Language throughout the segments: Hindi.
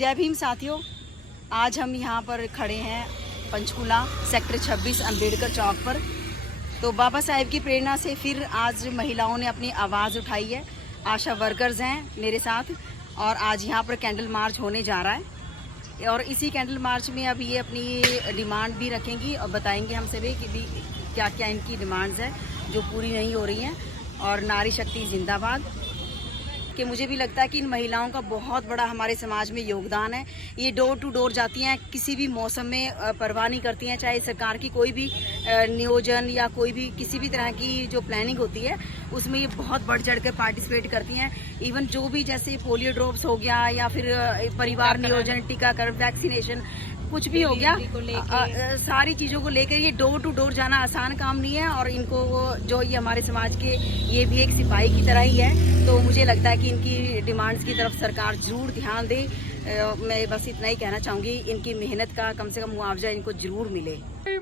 जय भीम साथियों, आज हम यहाँ पर खड़े हैं पंचकूला सेक्टर 26 अंबेडकर चौक पर। तो बाबा साहेब की प्रेरणा से फिर आज महिलाओं ने अपनी आवाज़ उठाई है। आशा वर्कर्स हैं मेरे साथ और आज यहाँ पर कैंडल मार्च होने जा रहा है और इसी कैंडल मार्च में अब ये अपनी डिमांड भी रखेंगी और बताएंगे हम सभी कि भी क्या क्या इनकी डिमांड्स हैं जो पूरी नहीं हो रही हैं। और नारी शक्ति जिंदाबाद कि मुझे भी लगता है कि इन महिलाओं का बहुत बड़ा हमारे समाज में योगदान है। ये डोर टू डोर जाती हैं, किसी भी मौसम में परवाह नहीं करती हैं, चाहे सरकार की कोई भी नियोजन या कोई भी किसी भी तरह की जो प्लानिंग होती है उसमें ये बहुत बढ़ चढ़ कर पार्टिसिपेट करती हैं। इवन जो भी जैसे पोलियो ड्रॉप्स हो गया या फिर परिवार नियोजन, टीकाकरण, वैक्सीनेशन कुछ भी हो गया, सारी चीज़ों को लेकर ये डोर टू डोर जाना आसान काम नहीं है। और इनको जो ये हमारे समाज के ये भी एक सिपाही की तरह ही है। तो मुझे लगता है कि इनकी डिमांड्स की तरफ सरकार जरूर ध्यान दे। मैं बस इतना ही कहना चाहूँगी, इनकी मेहनत का कम से कम मुआवजा इनको जरूर मिले।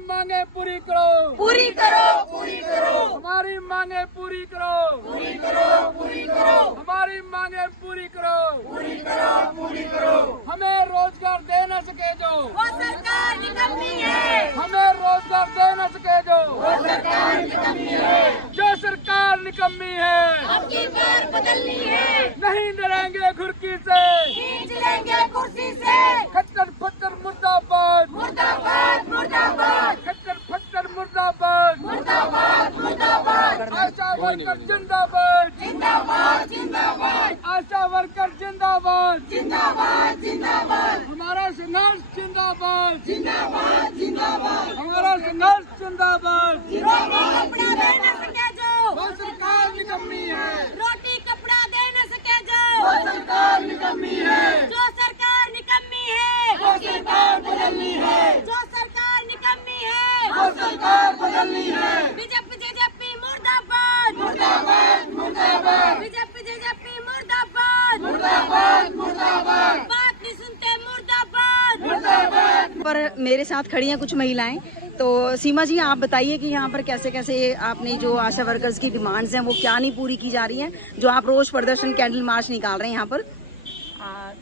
मांगे पूरी करो, पूरी करो, पूरी करो, हमारी मांगे पूरी करो, पूरी करो, पूरी करो, हमारी मांगे पूरी करो, पूरी करो, पूरी करो। हमें रोजगार दे न सके जो वो सरकार निकम्मी है, हमें रोजगार दे न सके जो वो सरकार निकम्मी है, जो सरकार निकम्मी है अब की बार बदलनी है। नहीं डरेंगे घुर्की से, खींच लेंगे कुर्सी से। खट्टर फट्टर मुर्दाबाद, मुर्दाबाद, मुर्दाबाद, खट्टर फट्टर मुर्दाबाद, मुर्दाबाद, मुर्दाबाद। आशा वर्कर जिंदाबाद, जिंदाबाद, जिंदाबाद। आशा वर्कर जिंदाबाद, जिंदाबाद, जिंदाबाद। हमारा संघर्ष जिंदाबाद, जिंदाबाद, जिंदाबाद। हमारा संघर्ष जिंदाबाद, जिंदाबाद। कपड़ा दे न सके जो वो सरकार निकम्मी है, रोटी कपड़ा दे न सके जो वो सरकार निकम्मी है, जो सरकार निकम्मी है वो सरकार बदलनी है, जो सरकार निकम्मी है वो सरकार बदलनी है। बीजेपी मुर्दाबाद, मुर्दाबाद, मुर्दाबाद। बीजेपी मुर्दाबाद, मुर्दाबाद, मुर्दाबाद। बात नहीं सुनते मुर्दाबाद, मुर्दाबाद। पर मेरे साथ खड़ी हैं कुछ महिलाएं। तो सीमा जी, आप बताइए कि यहाँ पर कैसे कैसे आपने जो आशा वर्कर्स की डिमांड्स हैं वो क्या नहीं पूरी की जा रही हैं, जो आप रोज प्रदर्शन कैंडल मार्च निकाल रहे हैं यहाँ पर।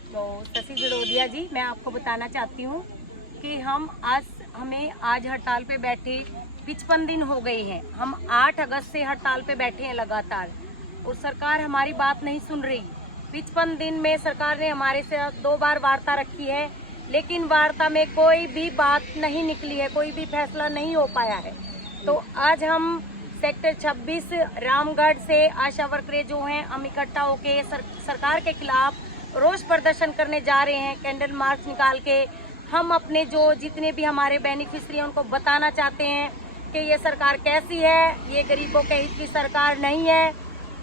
तो शशि जड़ोदिया जी, मैं आपको बताना चाहती हूँ कि हमें आज हड़ताल पे बैठे 55 दिन हो गए हैं। हम 8 अगस्त से हड़ताल पे बैठे हैं लगातार और सरकार हमारी बात नहीं सुन रही। 55 दिन में सरकार ने हमारे से 2 बार वार्ता रखी है, लेकिन वार्ता में कोई भी बात नहीं निकली है, कोई भी फैसला नहीं हो पाया है। तो आज हम सेक्टर 26 रामगढ़ से आशा वर्करें जो हैं हम इकट्ठा होके सरकार के खिलाफ रोष प्रदर्शन करने जा रहे हैं। कैंडल मार्च निकाल के हम अपने जो जितने भी हमारे बेनिफिशरी हैं उनको बताना चाहते हैं कि ये सरकार कैसी है, ये गरीबों के हित की सरकार नहीं है।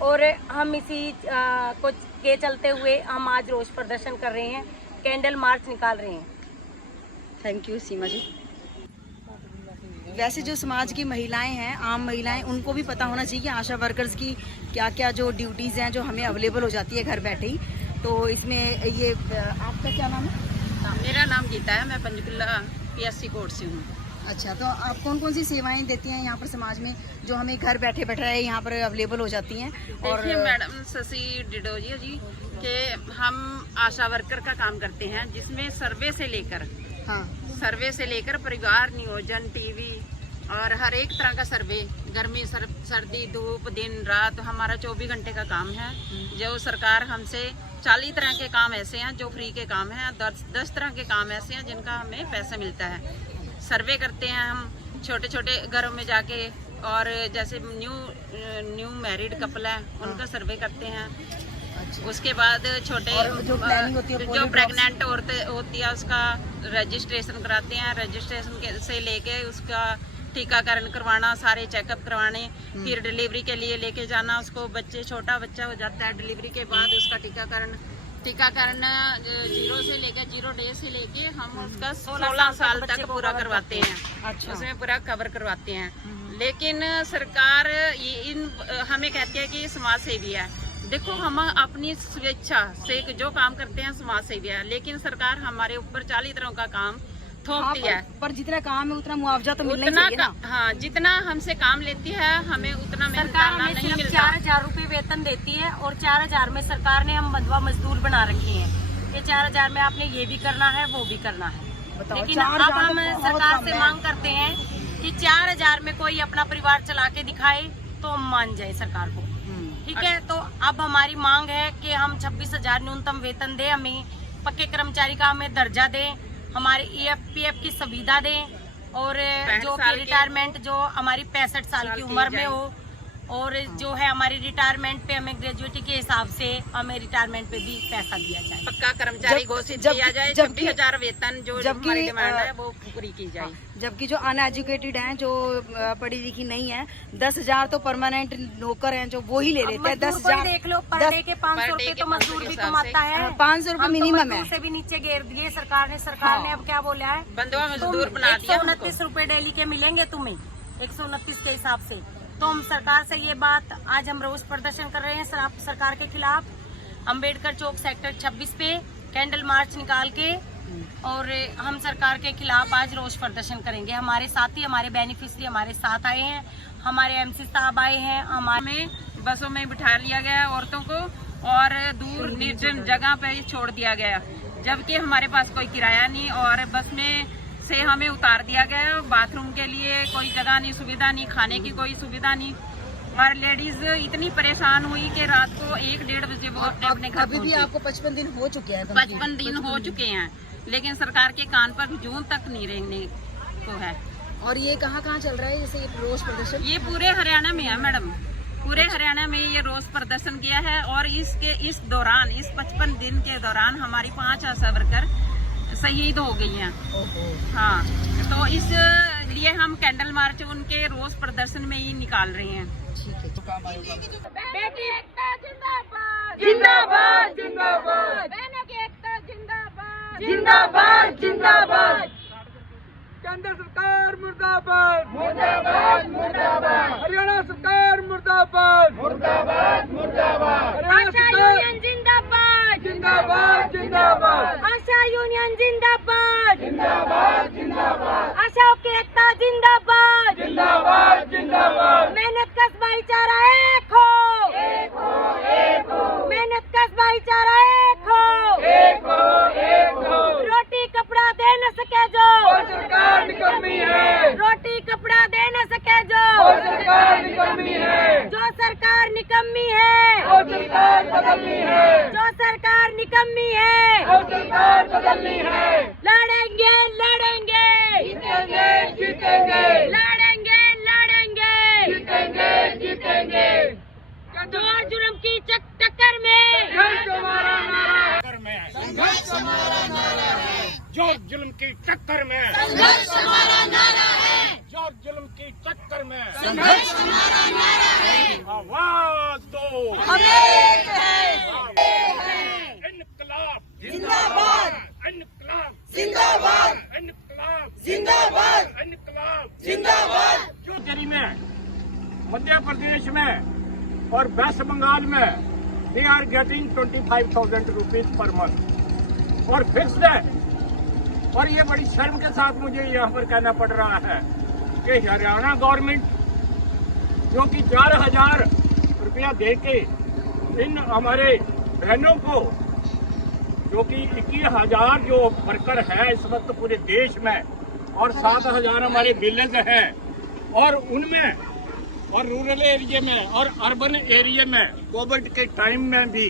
और हम इसी को के चलते हुए हम आज रोष प्रदर्शन कर रहे हैं, कैंडल मार्च निकाल रहे हैं। थैंक यू सीमा जी। वैसे जो समाज की महिलाएं हैं, आम महिलाएं, उनको भी पता होना चाहिए कि आशा वर्कर्स की क्या क्या जो ड्यूटीज़ हैं जो हमें अवेलेबल हो जाती है घर बैठे ही। तो इसमें ये आपका क्या नाम है? मेरा नाम गीता है, मैं पंचकूला PSC कोर्ट से हूँ। अच्छा, तो आप कौन कौन सी सेवाएं देती हैं यहाँ पर समाज में जो हमें घर बैठे बैठे यहाँ पर अवेलेबल हो जाती हैं? और देखिए मैडम शशि डिडोजिया जी कि हम आशा वर्कर का काम करते हैं, जिसमें सर्वे से लेकर परिवार नियोजन, टीवी और हर एक तरह का सर्वे, गर्मी सर्दी धूप दिन रात, हमारा 24 घंटे का काम है। जो सरकार हमसे 40 तरह के काम ऐसे हैं जो फ्री के काम हैं, 10 तरह के काम ऐसे हैं जिनका हमें पैसा मिलता है। सर्वे करते हैं हम छोटे छोटे घरों में जाके, और जैसे न्यू मैरिड कपल है उनका सर्वे करते हैं। उसके बाद छोटे जो प्रेग्नेंट औरतें होती है उसका रजिस्ट्रेशन कराते हैं। रजिस्ट्रेशन से लेके उसका टीकाकरण करवाना, सारे चेकअप करवाने, फिर डिलीवरी के लिए लेके जाना उसको। छोटा बच्चा हो जाता है, डिलीवरी के बाद उसका टीकाकरण 0 डे से लेके हम उसका 16 साल तक पूरा करवाते हैं। अच्छा। उसमें पूरा कवर करवाते हैं। लेकिन सरकार हमें कहती है कि समाज सेवी है। देखो, हम अपनी स्वेच्छा से जो काम करते हैं समाज सेवी है, लेकिन सरकार हमारे ऊपर 40 तरह का काम थोपती है। पर जितना काम है उतना मुआवजा तो मिलना चाहिए ना। हाँ, जितना हमसे काम लेती है हमें उतना सरकार हमें सिर्फ 4000 रुपए वेतन देती है और 4000 में सरकार ने हम बंधुआ मजदूर बना रखे हैं। कि 4,000 में आपने ये भी करना है वो भी करना है। बताओ, लेकिन 4,000 अब हम तो बहुत सरकार कम से है। मांग करते हैं कि 4,000 में कोई अपना परिवार चला के दिखाए तो हम मान जाए सरकार को। ठीक है, तो अब हमारी मांग है कि हम 26,000 न्यूनतम वेतन दें, हमें पक्के कर्मचारी का हमें दर्जा दें, हमारे EFPF की सुविधा दें, और जो कि रिटायरमेंट जो हमारी 65 साल की उम्र में हो, और जो है हमारी रिटायरमेंट पे हमें ग्रेजुएटी के हिसाब से हमें रिटायरमेंट पे भी पैसा दिया जाए। पक्का कर्मचारी घोषित किया जाए, 26,000 वेतन जो हमारी डिमांड है वो पूरी की जाए। जबकि जो अनएजुकेटेड हैं, जो पढ़ी लिखी नहीं है, 10,000 तो परमानेंट नौकर हैं जो वो ही ले लेते हैं। 10,000 देख लो, पर डे के 500 रुपए तो मजदूर भी कमाता है। 500 रुपए मिनिमम है। से भी नीचे घेर दिए सरकार ने अब क्या बोला है, बंधुआ मजदूर बना दिया। 129 रुपए डेली के मिलेंगे तुम्हें, 129 के हिसाब से। तो हम सरकार से ये बात, आज हम रोष प्रदर्शन कर रहे हैं सरकार के खिलाफ। अंबेडकर चौक सेक्टर 26 पे कैंडल मार्च निकाल के, और हम सरकार के खिलाफ आज रोष प्रदर्शन करेंगे। हमारे साथी, हमारे बेनिफिशियरी हमारे साथ आए हैं, हमारे MC साहब आए हैं। हमारे बसों में बिठा लिया गया औरतों को और दूर निर्जन जगह पे छोड़ दिया गया, जबकि हमारे पास कोई किराया नहीं, और बस में से हमें उतार दिया गया। बाथरूम के लिए कोई जगह नहीं, सुविधा नहीं, खाने की कोई सुविधा नहीं, और लेडीज इतनी परेशान हुई कि रात को 1-1:30 बजे वो अपने घर अभी भी आपको 55 दिन हो चुके हैं। 55 दिन हो चुके हैं, लेकिन सरकार के कान पर जून तक नहीं रहने को है। और ये कहाँ चल रहा है जैसे ये रोष प्रदर्शन? ये पूरे हरियाणा में है मैडम, पूरे हरियाणा में ये रोष प्रदर्शन किया है। और इस दौरान, इस 55 दिन के दौरान हमारी 5 आशा वर्कर शहीद हो गई हैं। हाँ, तो इस लिए हम कैंडल मार्च उनके रोष प्रदर्शन में ही निकाल रहे हैं। बेटी एकता जिंदाबाद, जिंदाबाद जिंदाबाद, बहनों की एकता जिंदाबाद, जिंदाबाद जिंदाबाद। केंद्र सरकार मुर्दाबाद, मुर्दाबाद मुर्दाबाद। हरियाणा सरकार मुर्दाबाद, मुर्दाबाद मुर्दाबाद। आशा यूनियन जिंदाबाद, जिंदाबाद जिंदाबाद, आशा यूनियन जिंदाबाद, जिंदाबाद जिंदाबाद, आशाओं की एकता जिंदाबाद, जिंदाबाद जिंदाबाद। मेहनत कश भाईचारा एक हो, मेहनत कश भाईचारा एक हो, एक हो। रोटी कपड़ा दे न सके जो, वो सरकार निकम्मी है, रोटी कपड़ा दे न सके जो, वो सरकार निकम्मी है, जो सरकार निकम्मी है, वो सरकार बदलनी है, जो सरकार निकम्मी है, वो सरकार बदलनी है। लड़ेंगे लड़ेंगे जीतेंगे जीतेंगे, लड़ेंगे लड़ेंगे, जीतेंगे जीतेंगे। जोर जुर्म की टक्कर में, संघर्ष हमारा नारा है, संघर्ष हमारा नारा है, जोर जुल्म की टक्कर में, संघर्ष हमारा नारा है, जोर जुल्म की टक्कर में, संघर्ष हमारा नारा है। आवाज दो, हम एक हैं, इनकलाब जिंदाबाद, इनकलाब जिंदाबाद, इनकलाब जिंदाबाद, इनकलाब जिंदाबाद। जो दिल्ली में, मध्य प्रदेश में और वेस्ट बंगाल में they are getting 25,000 rupees per month और फिक्स्ड है। और ये बड़ी शर्म के साथ मुझे यहाँ पर कहना पड़ रहा है कि हरियाणा गवर्नमेंट जो कि 4,000 रुपया दे के इन हमारे बहनों को, जो कि 21,000 जो वर्कर है इस वक्त पूरे देश में, और 7,000 हमारे विलेज हैं, और उनमें और रूरल एरिया में और अर्बन एरिया में कोविड के टाइम में भी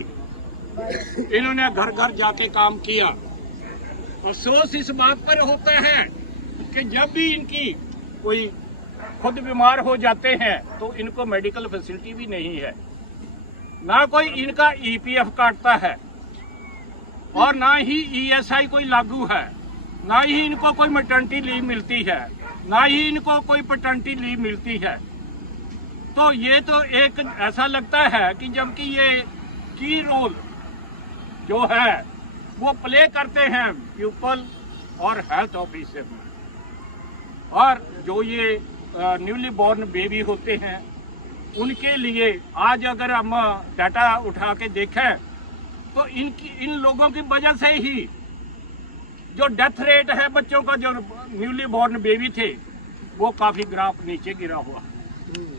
इन्होंने घर घर जाके काम किया। अफसोस इस बात पर होता है कि जब भी इनकी कोई खुद बीमार हो जाते हैं तो इनको मेडिकल फैसिलिटी भी नहीं है, ना कोई इनका EPF काटता है, और ना ही ESI कोई लागू है, ना ही इनको कोई मैटरनिटी लीव मिलती है, ना ही इनको कोई पैटर्निटी लीव मिलती है। तो ये तो एक ऐसा लगता है कि जबकि ये की रोल जो है वो प्ले करते हैं पीपल और हेल्थ ऑफिसर में, और जो ये न्यूली बॉर्न बेबी होते हैं उनके लिए आज अगर हम डाटा उठा के देखें तो इन लोगों की वजह से ही जो डेथ रेट है बच्चों का, जो न्यूली बॉर्न बेबी थे, वो काफी ग्राफ नीचे गिरा हुआ है।